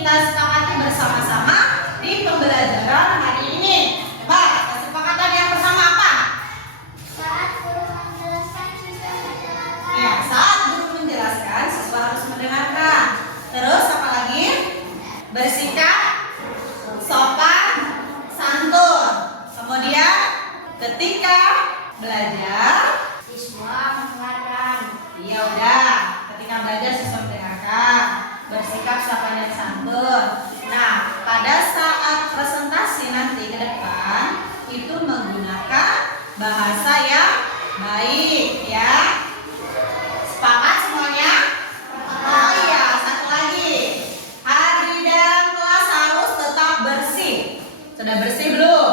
kita sepakati bersama-sama di pembelajaran hari ini? Coba, kesepakatan yang pertama apa? Saat guru menjelaskan, siswa mendengarkan. Ya, saat guru menjelaskan, siswa harus mendengarkan. Terus apa lagi? Bersikap sopan, santun. Kemudian ketika belajar, Siswa mendengarkan. ya udah, ketika belajar siswa mendengarkan, bersikap sopan dan santun. Nah, pada saat presentasi nanti ke depan itu menggunakan bahasa yang baik, ya. Sepakat semuanya? Oh iya, satu lagi. Di dalam kelas harus tetap bersih. Sudah bersih belum?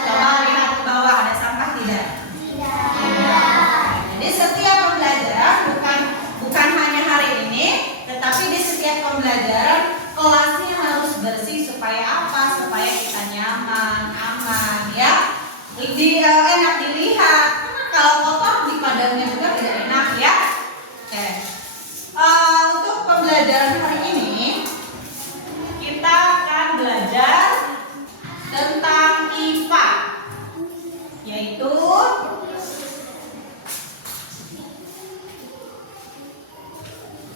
Coba lihat ke bawah, ada sampah tidak? Jadi setiap pembelajaran bukan hanya hari ini, tetapi di setiap pembelajaran kelasnya harus bersih supaya apa? Supaya kita nyaman, aman, ya. Enak dilihat. Karena kalau kotor dipandangnya juga tidak enak, ya. Oke. Untuk pembelajaran hari ini kita akan belajar tentang IPA, yaitu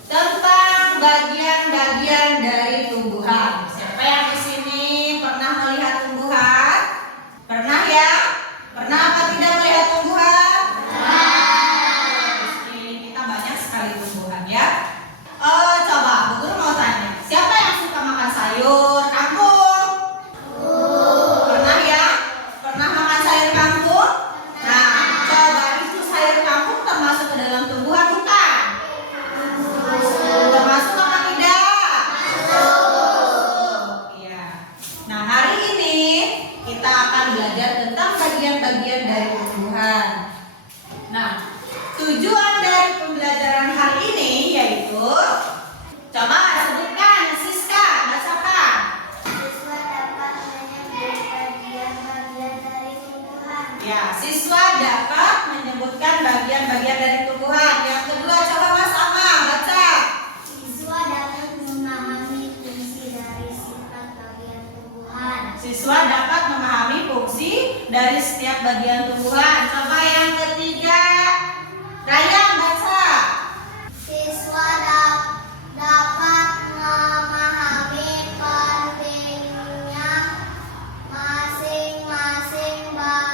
tentang bagian-bagian dari tumbuhan. Siapa yang di sini pernah melihat tumbuhan? Pernah ya? Pernah apa tidak melihat tumbuhan? Di sekeliling kita banyak sekali tumbuhan, ya. Coba Bu Guru mau tanya, siapa yang suka makan sayur kangkung? Pernah ya? Pernah makan sayur kangkung? Nah, coba itu sayur kangkung termasuk ke dalam tumbuhan bukan? Termasuk apa tidak? Iya. Nah, hari ini kita akan belajar tentang bagian-bagian dari tumbuhan. Nah, tujuan dari pembelajaran hari ini yaitu, coba sebutkan, Siska, bacakan. Siswa dapat menyebut bagian-bagian dari tumbuhan. Ya, siswa dapat menyebutkan bagian-bagian dari tumbuhan. Yang kedua, coba Mas Ama, baca. Siswa dapat memahami fungsi dari sifat bagian tumbuhan. Siswa dapat memahami fungsi dari setiap bagian tumbuhan. Coba yang ketiga, Rayyan, baca. Siswa dapat memahami pentingnya masing-masing bagian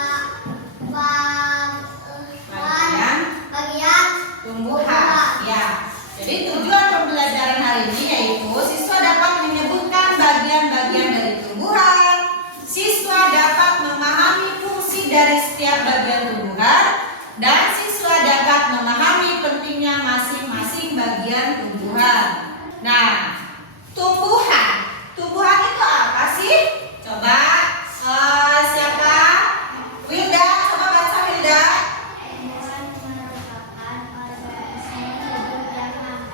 Tumbuhan. Ya. Jadi tujuan pembelajaran hari ini yaitu siswa dapat menyebutkan bagian-bagian dari tumbuhan. Siswa dapat memahami fungsi dari setiap bagian tumbuhan dan siswa dapat memahami pentingnya masing-masing bagian tumbuhan. Nah, tumbuhan itu apa sih? Coba siapa? Wilda, coba baca Wilda. tumbuhan merupakan organisme hidup yang mampu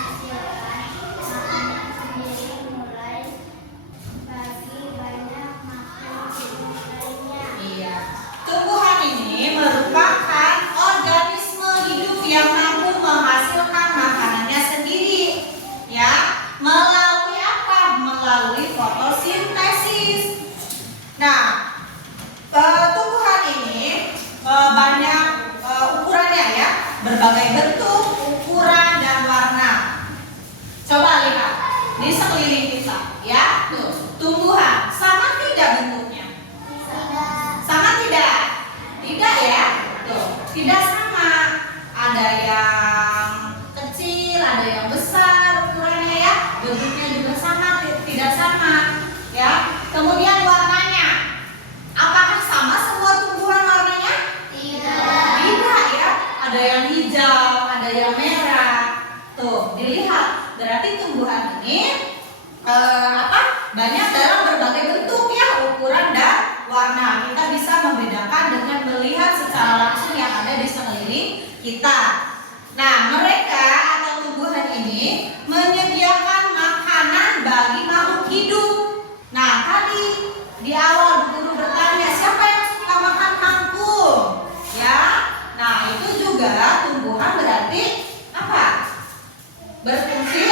menghasilkan makanan sendiri mulai bagi banyak makhluk hidup lainnya. Iya. Tumbuhan ini merupakan organisme hidup yang mampu menghasilkan makanannya sendiri. Ya, melalui apa? Melalui fotosintesis. Nah, tumbuhan ini banyak ukurannya ya, berbagai bentuk, ukuran dan warna. Coba lihat di sekeliling kita, ya. Tuh, tumbuhan sama tidak bentuknya? Sama tidak? Tidak ya? Tuh, tidak sama. Ada yang kecil, ada yang besar ukurannya ya. Bentuknya juga sama, tidak sama, ya. Kemudian warnanya, apakah sama semua tumbuhan warnanya? Tidak ya. Ada yang hijau, ada yang merah. Tuh, dilihat. Berarti tumbuhan ini banyak dalam berbagai bentuk ya, ukuran dan warna. Kita bisa membedakan dengan melihat secara langsung yang ada di sekeliling kita. Nah, mereka atau tumbuhan ini menyediakan makanan bagi makhluk hidup. Nah, tadi di awal guru bertanya, siapa yang suka makan kangkung? Ya. Nah, itu juga tumbuhan berarti apa? Berfungsi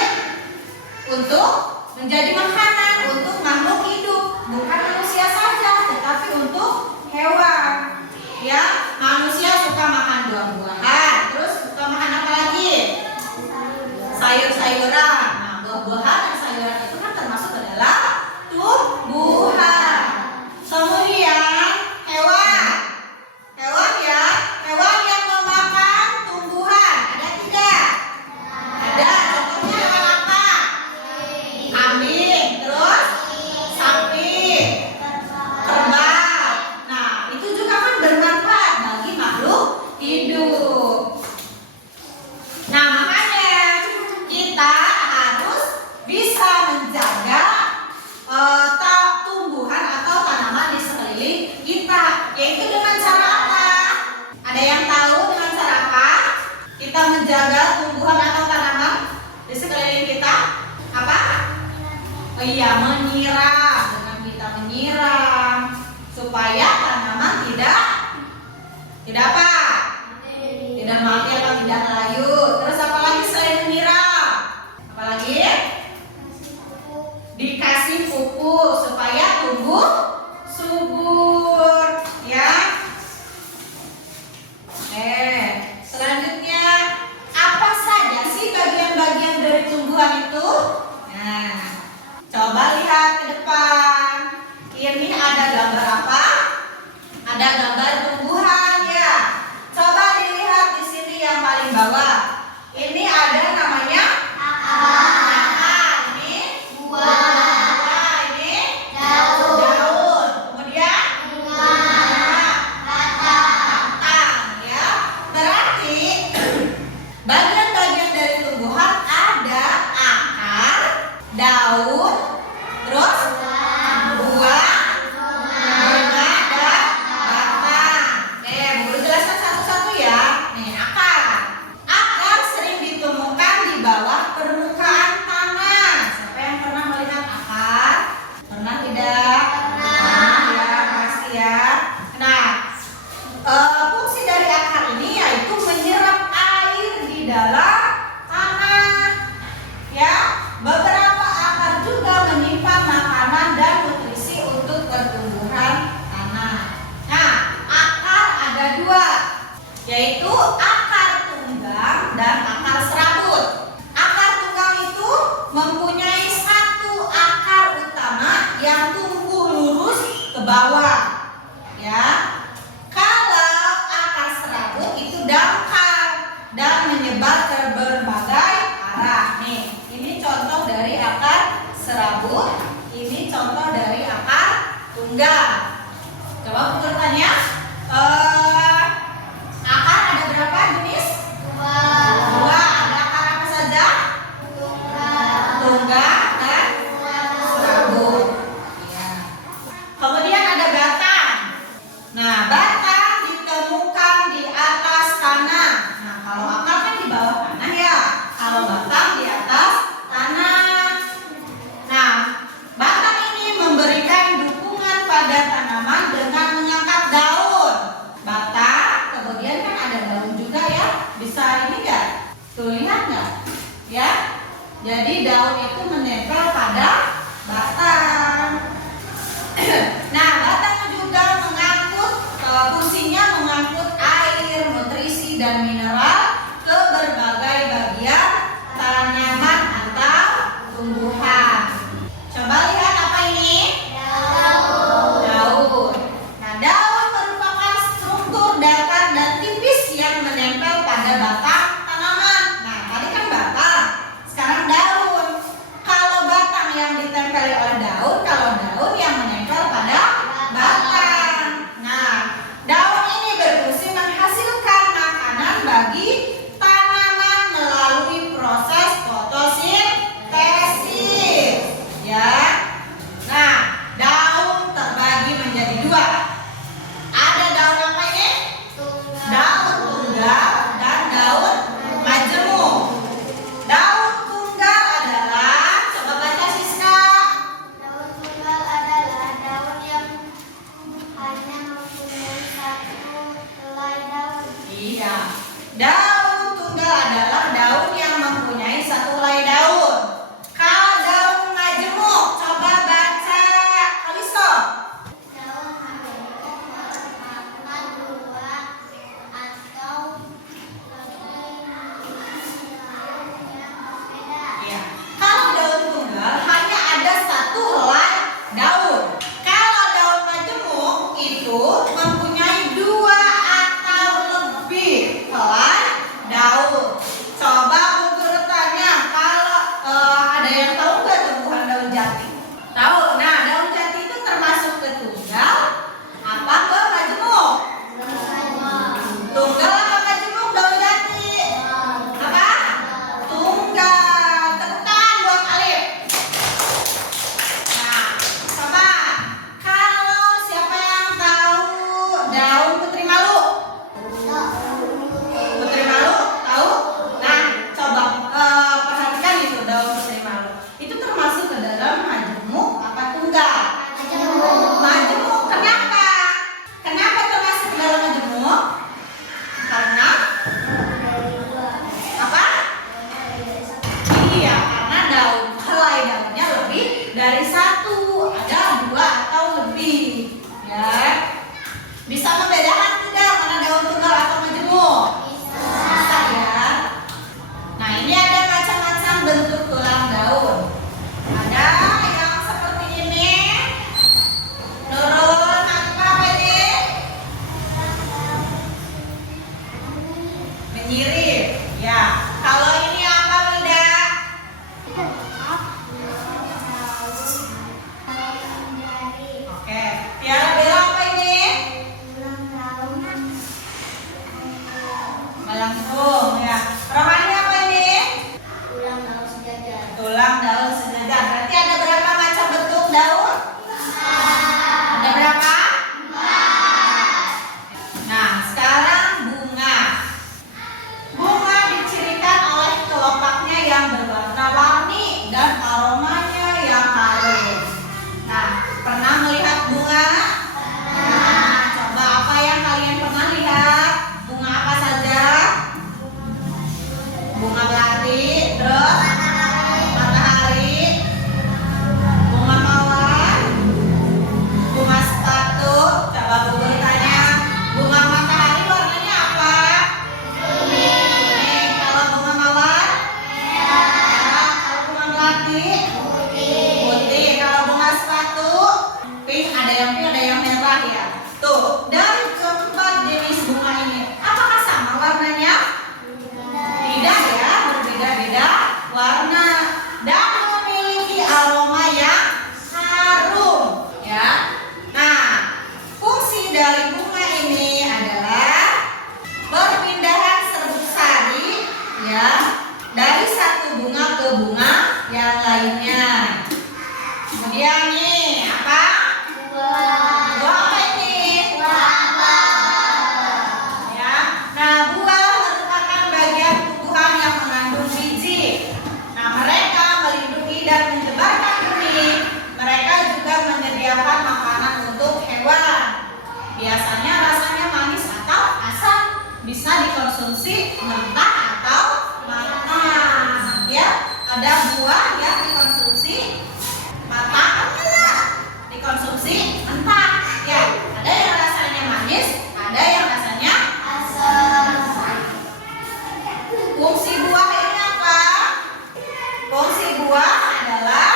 untuk menjadi makanan untuk makhluk hidup, bukan manusia saja, tetapi untuk hewan. Ya, manusia suka makan buah-buahan, terus suka makan apa lagi? Sayur-sayuran. Nah, buah-buahan dan sayuran itu kan termasuk adalah tumbuhan. Kemudian hewan. Hewan ya, hewan yang memakan tumbuhan. Ada tidak? Ada. Contohnya hewan apa? Kambing, terus sapi, kerbau. Nah, itu juga kan bermanfaat bagi makhluk hidup. Nah, makanya kita harus bisa menjaga tumbuhan atau tanaman di sekeliling kita. Yaitu dengan cara apa? Ada yang tahu dengan cara apa kita menjaga tumbuhan atau tanaman di sekeliling kita? Apa? Oh iya, menyiram. Dengan kita menyiram supaya tanaman tidak apa? Tidak mati atau tidak layu. Terus apa lagi selain menyiram? Apa lagi? Dikasih pupuk supaya tumbuh subur, ya. Selanjutnya apa saja sih bagian-bagian dari tumbuhan itu? Nah, coba lihat ke depan. Ini ada gambar apa? Ada gambar tumbuhan ya. Coba dilihat di sini yang paling bawah. Ini ada namanya akar. Ini buah. Ini daun. Kemudian batang. Ya. Berarti bagian-bagian dari tumbuhan ada akar, daun, terus buah, bunga, dan batang. Oke, Bu jelaskan satu-satu ya. Nih, akar. Akar sering ditemukan di bawah permukaan tanah. Siapa yang pernah melihat akar? Pernah tidak? Pernah ya, pasti ya. Nah, fungsi dari akar ini yaitu menyerap air di dalam tanah. Ya, beberapa akar juga menyimpan makanan dan nutrisi untuk pertumbuhan tanah. Nah, akar ada dua, yaitu akar tunggang dan akar serabut. Akar tunggang itu mempunyai satu akar utama yang tumbuh lurus ke bawah. Ya, kalau akar serabut itu dangkal dan menyebar ke berbagai arah. Nih, ini contoh dari akar serabut, ini contoh dari akar tunggal. Coba aku bertanya, akar ada berapa jenis? Dua. Ada akar apa saja? Tunggal dan serabut. Ya. Kemudian ada batang. Nah, batang ditemukan di atas tanah. Nah, kalau akar kan di bawah tanah ya. Kalau batang di atas tanah. Nah, batang ini memberikan dukungan pada tanaman dengan mengangkat daun. Batang, kemudian kan ada daun juga ya. Bisa ini enggak? Tuh, lihat enggak? Ya. Jadi daun itu menempel pada batang. Nah, batang juga mengangkut, fungsinya mengangkut air, nutrisi dan mineral ke berbagai bagian tanaman atau tumbuhan. Coba lihat apa ini? Daun. Nah, daun merupakan struktur datar dan tipis yang menempel pada batang tanaman. Nah, tadi kan batang, sekarang daun. Kalau batang yang ditempeli oleh daun, kalau daun yang menempel pada batang. Nah, daun ini berfungsi menghasilkan makanan bagi tanaman melalui proses fotosintesis. Ya. Nah, daun terbagi menjadi dua. Ada daun apa ini? Daun tunggal dan daun majemuk. Daun tunggal adalah, coba baca Siska. Daun tunggal adalah Tahu? Nah, daun jati itu termasuk ke tunggal apa ke majemuk? Tunggal apa majemuk daun jati? Apa? Tunggal. Tepuk tangan buat Alif. Nah, coba kalau siapa yang tahu daun putri malu? Putri malu tahu? Nah, coba perhatikan itu daun putri malu. Itu termasuk ke dalam majemuk apa tunggal? Majemuk. Kenapa? Kenapa termasuk ke dalam majemuk? Karena apa? Iya, karena helai daunnya lebih dari satu, ada 2 atau lebih. Ya, bisa membedakan tidak mana daun tunggal atau majemuk? Bisa ya. Nah, ini ada macam-macam bentuk tulang daun. Ada yang seperti ini. Nurul, apa ini? Menyirip. Ya. Kalau ini apa, Mida? Oke. Tiara Bella apa ini? Melengkung ya. Rohani apa ini? Tulang daun sejajar. Berarti ada berapa macam bentuk daun? Ada berapa? Nah, sekarang bunga. Bunga dicirikan oleh kelopaknya yang berwarna-warni dan aromanya yang harum. Nah, pernah melihat bunga? Nah, coba apa yang kalian pernah lihat? Bunga apa saja? Bunga melati, terus matahari, bunga mawar, bunga sepatu. Coba Google tanya, bunga matahari warnanya apa? Kuning. Kalau bunga mawar? Merah. Kalau bunga melati? Putih. Kalau bunga sepatu? Pink. Ada yang pink, ada yang merah ya. Tuh, dari keempat jenis bunga ini, apakah sama warnanya? Tidak ya, berbeda-beda warna dan memiliki aroma yang harum ya. Nah, fungsi dari bunga ini adalah perpindahan serbuk sari ya dari satu bunga ke bunga yang lainnya. Kemudian nih apa? Buah apa ini? Ya. Nah, buah merupakan bagian tumbuhan yang mengandung biji. Nah, mereka melindungi dan menyebarkan benih. Mereka juga menyediakan makanan untuk hewan. Biasanya rasanya manis atau asam, bisa dikonsumsi mentah atau matang. Ya, ada buah yang dikonsumsi matang, dikonsumsi mentah. Ya, ada yang rasanya manis, ada yang rasanya fungsi buah ini apa? Fungsi buah adalah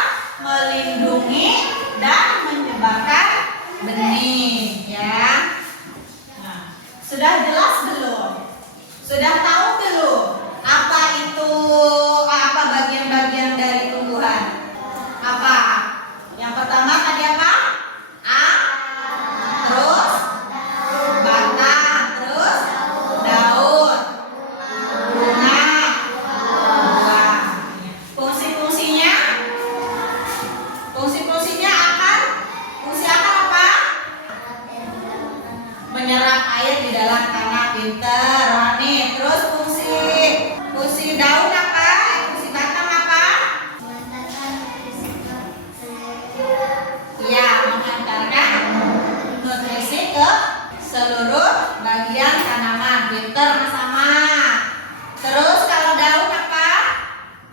melindungi dan menyebarkan benih ya. Nah, sudah jelas belum? Sudah tahu belum apa itu apa bagian-bagian dari tumbuhan? Apa? Yang pertama tadi apa? Terus batang, terus daun, bunga, buah. Fungsi-fungsinya? Fungsi-fungsinya akan fungsi akar apa? Menyerap air di dalam tanah. Pinter, Rohani. Terus fungsi daun apa? Fungsi batang apa? Ya, mengantarkan nutrisi ke seluruh bagian tanaman. Pinter sama. Terus kalau daun apa?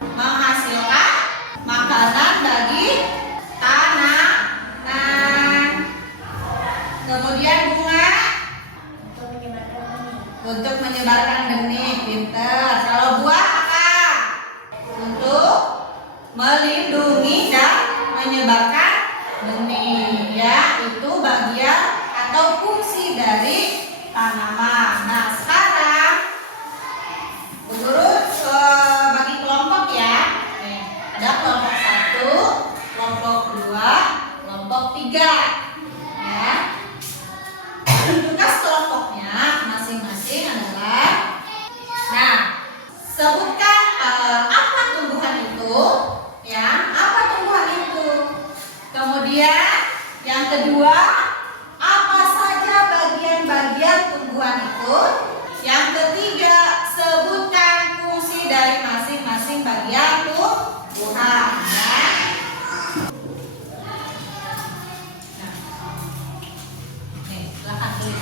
Menghasilkan makanan bagi tanaman. Kemudian bunga untuk menyebarkan benih. Pinter. Kalau buah apa? Untuk melindungi dan menyebarkan benih. Ya, itu bagian atau fungsi dari tanaman. Nah, sekarang menurut bagi kelompok ya. Nih, ada kelompok 1, kelompok 2, 3. Ya. Tugas kelompoknya masing-masing adalah, nah, sebutkan apa tumbuhan itu, ya, apa tumbuhan itu. Kemudian yang kedua, apa saja bagian-bagian tumbuhan itu. Yang ketiga, sebutkan fungsi dari masing-masing bagian tumbuhan. Ya. Nah, nih, silakan tulis.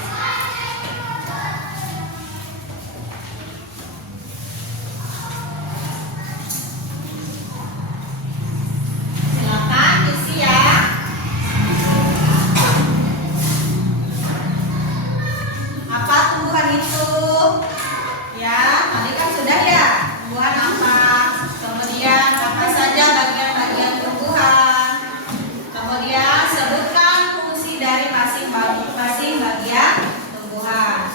Silakan isi ya. Apa tumbuhan itu? Ya, tadi kan sudah ya. Tumbuhan apa? Kemudian apa saja bagian-bagian tumbuhan? Kemudian sebutkan fungsi dari masing-masing bagian tumbuhan.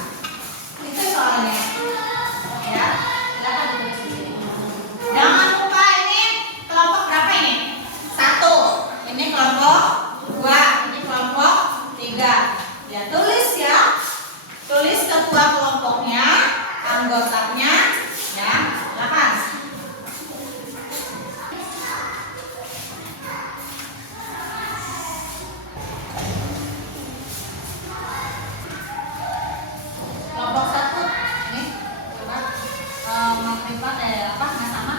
Itu soalnya. Ya, silakan ditulis di sini. Jangan lupa ini kelompok berapa ini? 1. Ini kelompok 2. Ini kelompok 3. Ya, tulis ya. Tulis ketua kelompoknya, anggotanya, ya, silakan. Kelompok 1, nih, coba makrifat apa nggak sama?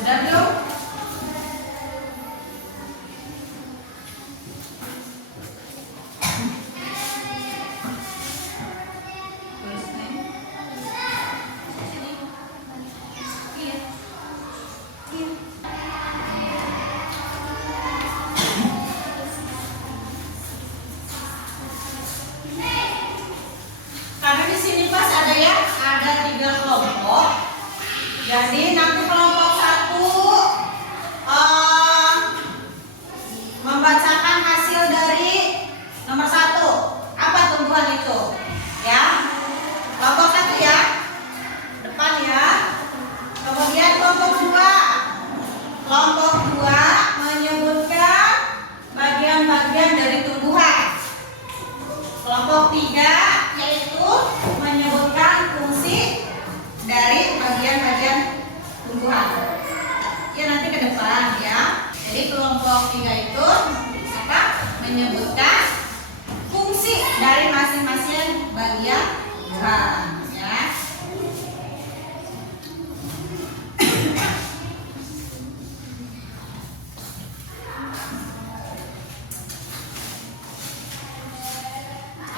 Sudah belum? Tulis nih. Sini. Iya. Iya. Karena di sini pas ada ya, ada 3 kelompok. Jadi nanti kelompok 1 membacakan hasil dari nomor 1. Apa tumbuhan itu? Ya, kelompok 1 ya, depan ya. Kemudian kelompok 2. Kelompok 2 menyebutkan bagian-bagian dari tumbuhan. Kelompok 3 yaitu menyebutkan fungsi dari bagian-bagian tumbuhan. Ya, nanti ke depan ya. Jadi kelompok 3 itu apa? Menyebutkan fungsi dari masing-masing bagian tumbuhan ya.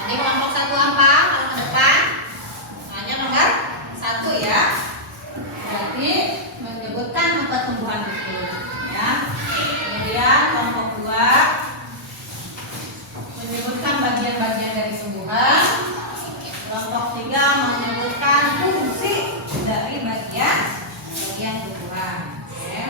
Jadi kelompok 1 apa? Kalau ke depan hanya nomor 1 ya. Berarti menyebutkan apa tumbuhan itu ya. Kemudian kelompok 2 menyebutkan bagian-bagian dari tumbuhan. Kelompok 3 menyebutkan fungsi dari bagian tumbuhan. Oke.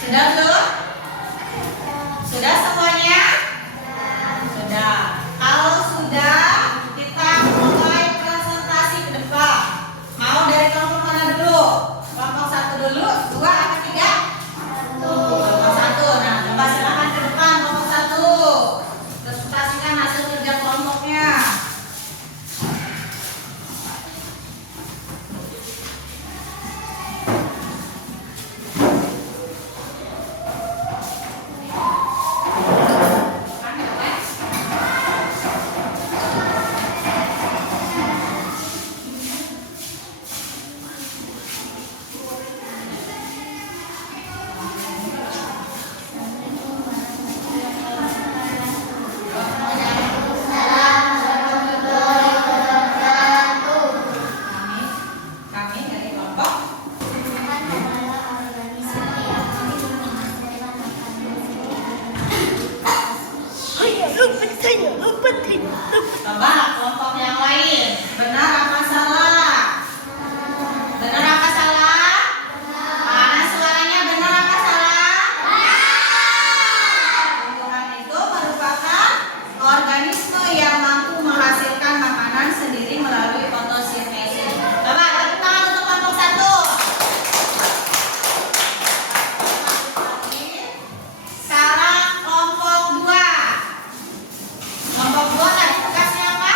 Sudah belum? Sudah semuanya? Sudah. Kalau sudah, kita mulai presentasi ke depan. Mau dari kelompok mana dulu? Kelompok 1 dulu, 2 Coba kelompok yang lain. Benar apa salah? Benar apa salah? Mana suaranya benar apa salah? Tumbuhan itu merupakan organisme yang mampu menghasilkan makanan sendiri melalui fotosintesis. Coba tepuk tangan untuk kelompok 1. Sekarang kelompok 2. Kelompok 2 tadi tugasnya apa?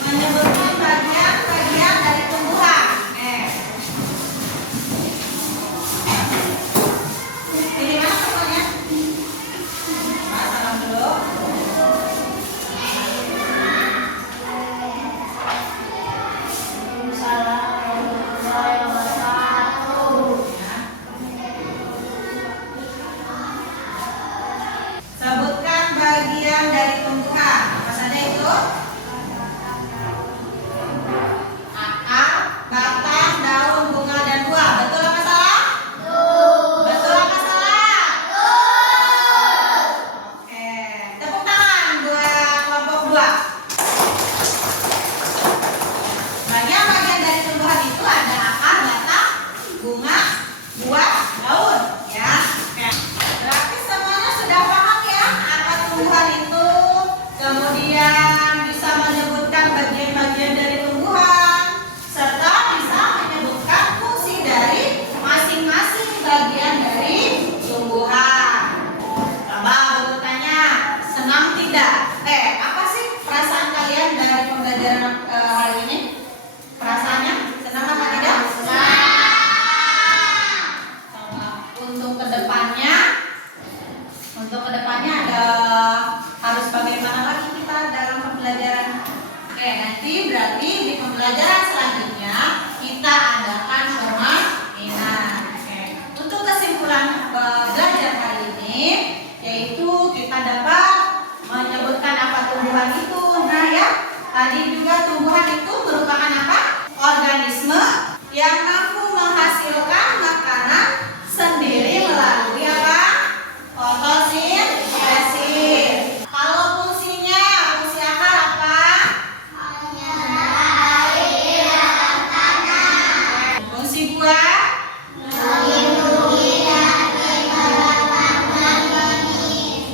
Menyebutkan bagian-bagian dari tumbuhan. Pilih mana pokoknya? Salam dulu. Sebutkan bagian dari tumbuhan. Apa saja itu? Akar, batang, daun, bunga, dan buah. Betul apa salah? Betul apa salah? Oke. Tepuk tangan buat kelompok 2. Bagian-bagian dari tumbuhan itu ada akar, batang, bunga, buah, daun. Ya. Oke. Berarti semuanya sudah paham ya apa tumbuhan itu. Kemudian bisa menyebutkan bagian-bagian dari tumbuhan serta bisa menyebutkan fungsi dari masing-masing bagian dari tumbuhan. Coba aku tanya, senang tidak? Apa sih perasaan kalian dari pembelajaran hari ini? Perasaannya senang apa tidak? Coba untuk kedepannya ada harus bagaimana lagi kita dalam pembelajaran. Oke, nanti berarti di pembelajaran selanjutnya kita adakan permainan. Oke. Untuk kesimpulan belajar hari ini yaitu kita dapat menyebutkan apa tumbuhan itu. Nah ya, tadi juga tumbuhan itu merupakan apa? Organisme yang mampu menghasilkan makanan sendiri melalui apa? Fotosintesis. Kalau fungsi akar apa? Fungsi buah?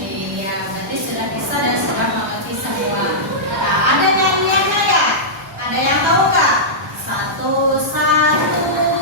Iya, berarti sudah bisa dan sudah mengerti semua. Nah, ada nyanyiannya ya? Ada yang tahu nggak? Satu, satu.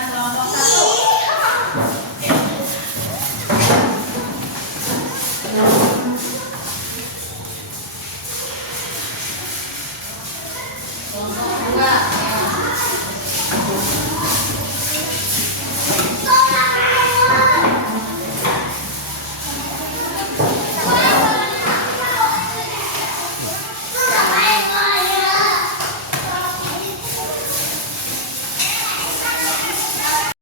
kelompok